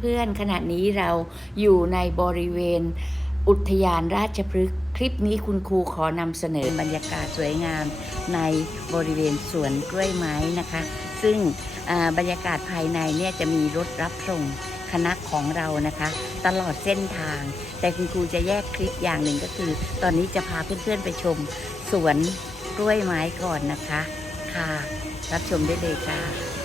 เพื่อนๆ ขณะนี้เราอยู่ในบริเวณอุทยานราชพฤกษ์คลิปนี้คุณครูขอนำเสนอบรรยากาศสวยงามในบริเวณสวนกล้วยไม้นะคะ ซึ่งบรรยากาศภายในเนี่ยจะมีรถรับส่งคณะของเรานะคะ ตลอดเส้นทาง แต่คุณครูจะแยกคลิปอย่างหนึ่งก็คือ ตอนนี้จะพาเพื่อนๆไปชมสวนกล้วยไม้ก่อนนะคะ ค่ะ รับชมได้เลยค่ะ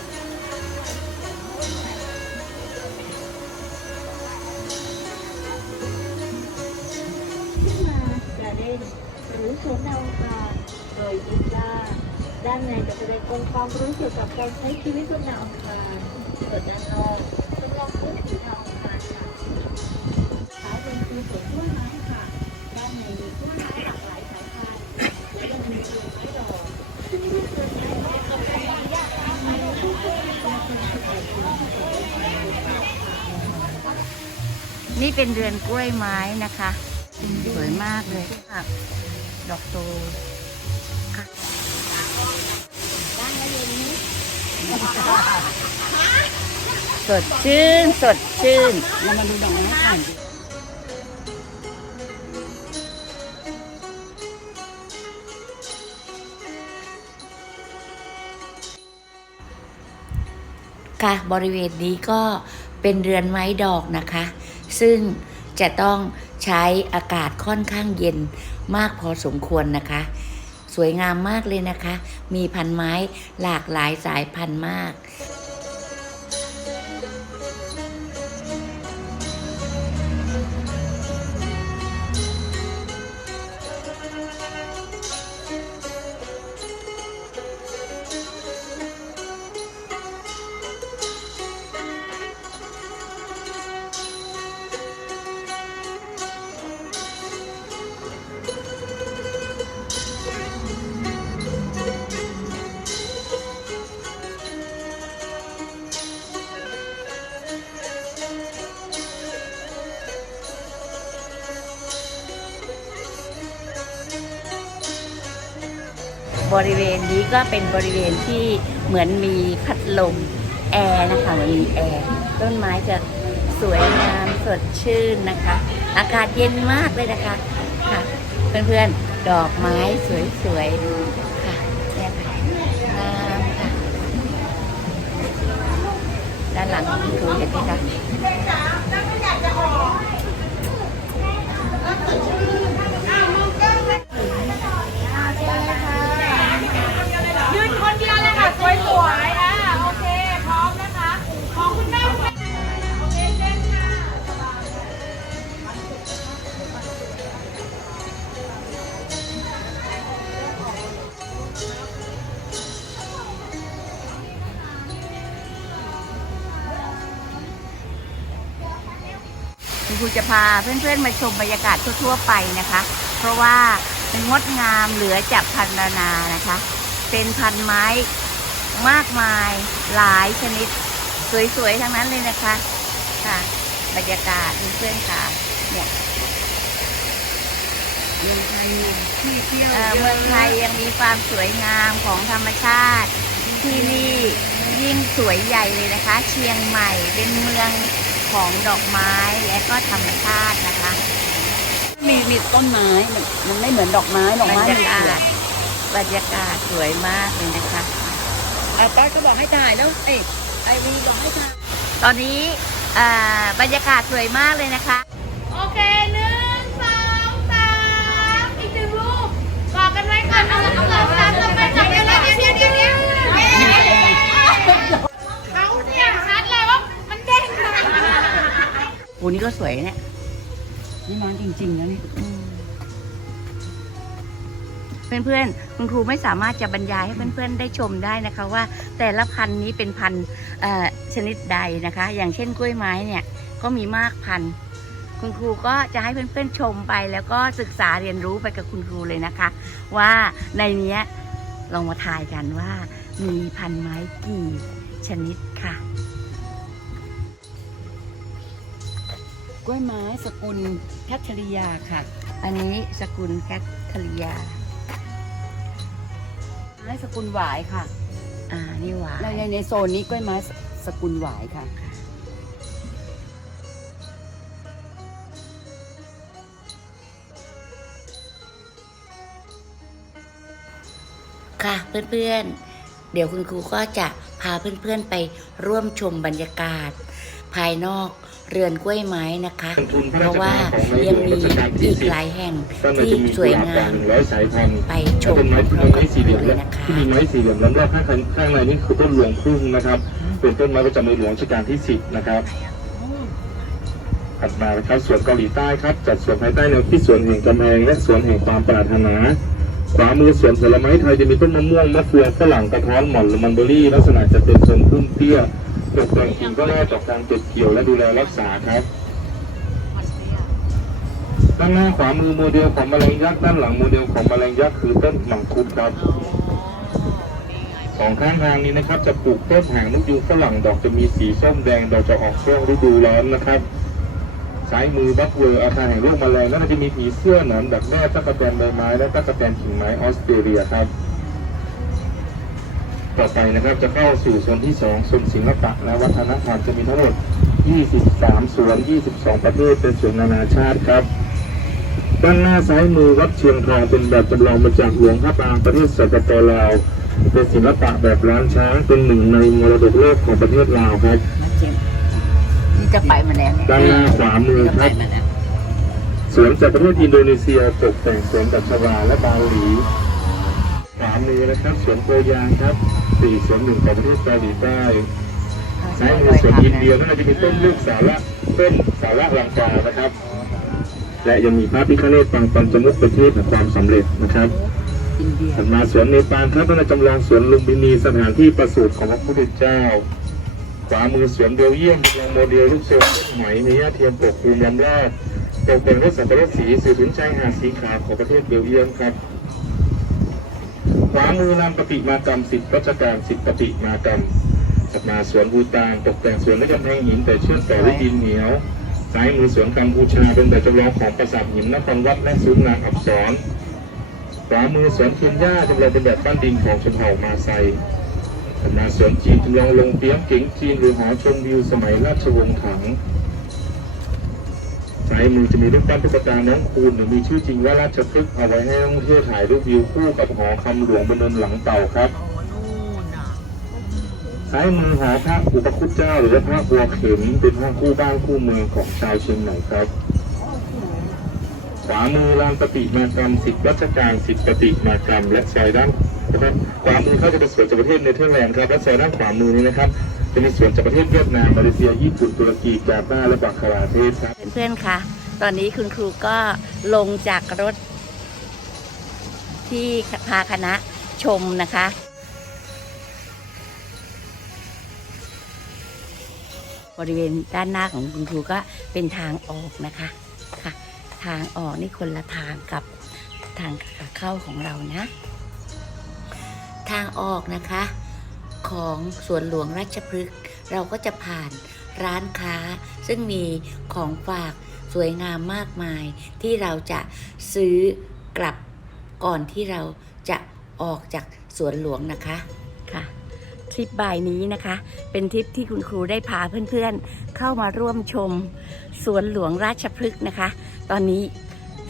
รือสวมดาวอังคารโดยอินล่าด้านในจะแสดงองค์ความรู้เกี่ยวกับการใช้ชีวิตบนดาวอังคารส่วนด้านนอกจำลองพื้นผิวดาวอังคารค่ะท้ายเป็นคือสวนกล้วยไม้ค่ะ ด้านในมีกล้วยไม้หลากหลายสายพันธุ์และยังมีกล้วยไม้ดอกซึ่งรูปกล้วยไม้ดอกกับกล้วยไม้ยากไม้ผู้กล้วยไม้ดอกเป็นสิบเอ็ดชนิดของกล้วยไม้ดอกค่ะนี่เป็นเรือนกล้วยไม้นะคะ สวยมากเลยค่ะ ดอกโตค่ะสดชื่น สดชื่นเรามาดูดอกไม้ก่อนค่ะบริเวณนี้ก็เป็นเรือนไม้ดอกนะคะ ซึ่ง จะต้องใช้อากาศค่อนข้างเย็นมากพอสมควรนะคะ สวยงามมากเลยนะคะ มีพันไม้หลากหลายสายพันธุ์มาก บริเวณนี้ก็เป็นบริเวณที่เหมือนมีพัดลมแอร์นะคะเหมือนมีแอร์ต้นไม้จะสวยงามสดชื่นนะคะ อากาศเย็นมากเลยนะคะค่ะ เพื่อนๆดอกไม้สวยๆค่ะเนี่ยค่ะงามค่ะด้านหลังคุณครูเห็นไหมคะ คุณครูจะพาเพื่อนๆมาชมบรรยากาศทั่วๆไปนะคะ เพราะว่าเป็นงดงามเหลือจากพันนานานะคะ เป็นพันไม้มากมายหลายชนิด สวยๆทั้งนั้นเลยนะคะ ค่ะ บรรยากาศเพื่อนๆค่ะ เนี่ยเมืองไทยที่เที่ยวเอ่อเมืองไทยยังมีความสวยงามของธรรมชาติที่นี่ยิ่งสวยใหญ่เลยนะคะ เชียงใหม่เป็นเมือง ของดอกไม้และก็ธรรมชาตินะคะ มีมีต้นไม้มันมันไม่เหมือนดอกไม้ดอกบรไม้รมันยากาสวยศบรรยากาศสวยมากเลยนะคะอะต้อยก็บอกให้ถ่ายแล้วเอ้ยไอวีบอกให้ถ่าย ตอนนี้อ่าบรรยากาศสวยมากเลยนะคะ โอเคหนึ่งสองสามอีกหนึ่งรูปกอดกันไว้ก่อนเอาเอาเอาเอาเอาไปจับกันเลยเดี๋ยวเดี๋ยวเดี๋ยวเดี๋ยวเขาเนี่ยชัดเลยว่ามันเด้งมา โหนี่ก็สวยเนี่ย นี่มันจริงๆนะนี่เพื่อนๆ คุณครูไม่สามารถจะบรรยายให้เพื่อนๆ ได้ชมได้นะคะว่า แต่ละพันธุ์นี้เป็นพันธุ์เอ่อชนิดใดนะคะ อย่างเช่นกล้วยไม้เนี่ยก็มีมากพันธุ์คุณครูก็จะให้เพื่อนๆชมไป แล้วก็ศึกษาเรียนรู้ไปกับคุณครูเลยนะคะ ว่าในเนี้ยลองมาทายกันว่า มีพันธุ์ไม้กี่ชนิดค่ะ กล้วยไม้สกุลแคทเริยาค่ะ อันนี้สกุลแคทเริยาไม้สกุลหวายค่ะ อ่า นี่หวายเราในโซนนี้กล้วยไม้สกุลหวายค่ะค่ะเพื่อนๆ เดี๋ยวคุณครูก็จะพาเพื่อนๆไปร่วมชมบรรยากาศ ภายนอก เรือนกล้วยไม้นะคะ เพราะว่ายังมีอีกหลายแห่งต้นมันที่จะมีสวยงามหนึ่งร้อยสายพันธุ์ไปชถ้ามเป็นไม้พที่ร้อเป็มนๆไม้กับสี่เหลี่ยมเลและยนะคะที่มีไม้สี่เหลี่ยมล้อมรอบข้างข้างข้างในนี่คือต้นหลวงพึ่งนะครับ เป็นต้นไม้ประจำในหลวงรัชกาลที่สิบนะครับถัดมานะครับสวนเกาหลีใต้ครับ จัดสวนภายใต้แนวที่สวนแห่งกำแพงและสวนแห่งความปรารถนาขวามือสวนผลไม้ไทยจะมีต้นมะม่วงมะเฟืองฝรั่งกระท้อนหม่อนและมันเบอรี่ ลักษณะจะเป็นทรงพุ่มเตี้ย ตกแต่งกิ่งก็แลกจากการเก็บเกี่ยวและดูแลรักษาครับ ด้านหน้าขวามือโมเดลของแมลงยักษ์ด้านหลังโมเดลของแมลงยักษ์คือต้นมังคุดครับสองข้างทางนี้นะครับ จะปลูกต้นหางนกยูงฝรั่งดอกจะมีสีส้มแดงดอกจะออกช่วงฤดูร้อนนะครับซ้ายมือบัคเวอร์อาคารแห่งโลกแมลงแล้วก็จะมีผีเสื้อหนอนแบบแม่ตะกะแตนใบไม้และตะกะแตนกิ่งไม้ออสเตรเลียครับ ต่อไปนะครับจะเข้าสู่โซนที่2โซนศิลปะและวัฒนธรรมจะมีทั้งหมด 23 สวน 22 ประเทศเป็นสวนนานาชาติครับ ด้านหน้าซ้ายมือวัดเชียงทองเป็นแบบจำลองมาจากหลวงพระบางประเทศสปปลาว เป็นศิลปะแบบล้านช้างเป็นหนึ่งในมรดกโลกของประเทศลาวครับมาเจมนี่จะไปมาแล้วเนี่ยด้านหน้าขวามือจะคไปรับมาแล้วสวนจากประเทศอินโดนีเซียตกแต่งสวนดัชวาและบาหลีขวามือนะครับสวนโกยางครับ สี่สวนหนึ่งของประเทศเกาหลีใต้ซ้ายมือสวนอินเดียนั่นจะมีต้นลูกสาระต้นสาระลังกานะครับ และยังมีพระพิฆเนศปางปัญจมุขประเทศแห่งความสำเร็จนะครับอินเดียถัดมาสวนเนปาลครับนั่นจำลองสวนลุมพินีสถานที่ประสูติของพระพุทธเจ้า ขวามือสวนเบลเยียมจำลองโมเดลลูกเสือต้นไหมมีหญ้าเทียมปกคลุมลำรอบตกแต่งด้วยสับปะรดสีสื่อถึงชายหาดสีขาวของประเทศเบลเยียมครับ ขวามือลานปฏิมากรรมสิบรัชกาลสิบปฏิมากรรมถัดมาสวนบูตานตกแต่งสวนด้วยกำแพงหินแต่เชื่อมต่อด้วยดินเหนียวซ้ายมือสวนกัมพูชาเป็นแบบจำลองของปราสาทหินนครวัดและซุ้มนางอับสรขวามือสวนเคียนย่าจำลองเป็นแบบบ้านดินของชนเผ่ามาไซถัดมาสวนจีนจำลองลงเปียงเก๋งจีนหรือหอชมวิวสมัยราชวงศ์ถัง ซ้ายมือจะมีรูปปั้นตุ๊กตาน้องคูณหรือมีชื่อจริงว่าราชพฤกษ์เอาไว้ให้นักท่องเที่ยวถ่ายรูปวิวคู่กับหอคำหลวงบนเนินหลังเต่าครับซ้ายมือหอพระอุปคุตเจ้าหรือว่าพระบัวเข็มเป็นพระคู่บ้านคู่เมืองของชาวเชียงใหม่ครับขวามือลานปฏิมากรรมสิบรัชกาลสิบปฏิมากรรมและซอยด้านนะครับขวามือเขาจะเป็นสวนจากประเทศเนเธอร์แลนด์ครับและซอยด้านขวามือนี้นะครับ จะมีส่วนจากประเทศเวียดนามมาเลเซียญี่ปุ่นตุรกีกาตาร์และบังคลาเทศครับเพื่อนๆคะตอนนี้คุณครูก็ลงจากรถ ที่พาคณะชมนะคะบริเวณด้านหน้าของคุณครูก็เป็นทางออกนะคะค่ะ ทางออกนี่คนละทางกับทางเข้าของเรานะ ทางออกนะคะ ของสวนหลวงราชพฤกษ์เราก็จะผ่านร้านค้า ซึ่งมีของฝากสวยงามมากมาย ที่เราจะซื้อกลับก่อนที่เราจะออกจากสวนหลวงนะคะค่ะทริปบ่ายนี้นะคะ เป็นทริปที่คุณครูได้พาเพื่อนๆ เข้ามาร่วมชมสวนหลวงราชพฤกษ์นะคะ ตอนนี้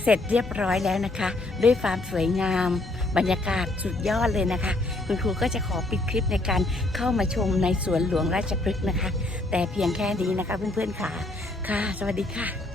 เสร็จเรียบร้อยแล้วนะคะ ด้วยความสวยงาม บรรยากาศสุดยอดเลยนะคะ คุณครูก็จะขอปิดคลิปในการเข้ามาชมในสวนหลวงราชพฤกษ์นะคะ แต่เพียงแค่นี้นะคะเพื่อนๆค่ะ ค่ะ สวัสดีค่ะ